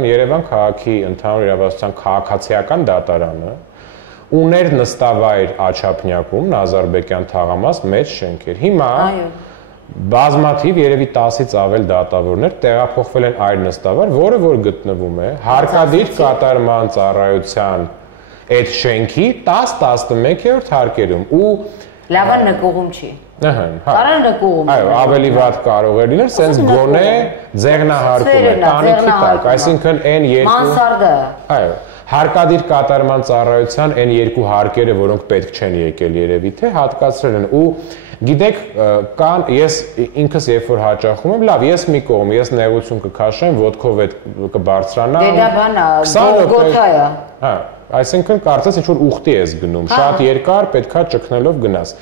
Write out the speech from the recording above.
ուրեմն Երևան քաղաքի ընդհանուր իրավասության քաղաքացիական դատարանը ուներ նստավայր Աչափնյակում Նազարբեկյան թաղամաս մեծ շենքեր։ Հիմա բազմաթիվ երևի 10-ից ավել դատավորներ տեղափոխվել են այլ նստավայր, որը որ գտնվում է հարկադիր կատարման ծառայության այդ շենքի 10-11-րդ հարկերում ու լավը նկուղում չի։ Կարան նկուղում։ Այո, ավելի վատ կարող է լինել, սենց գոնե ձեղնահարկում է, տանիքի տակ, այսինքն այն երկու Մանսարդը։ Այո, հարկադիր կատարման ծառայության այն երկու հարկերը, որոնք պետք չեն եկել երևի թե հատկացրել են ու գիտեք, կան ես ինքս երբ որ հաճախում եմ, լավ, ես մի կողմ, ես նեղություն կքաշեմ, ոտքով այդ կբարձրանամ։ Դե դա բանա, գոթայա։ Հա, այսինքն կարծես ինչ որ ուխտի ես գնում, շատ երկար պետքա ճգնելով գնաս։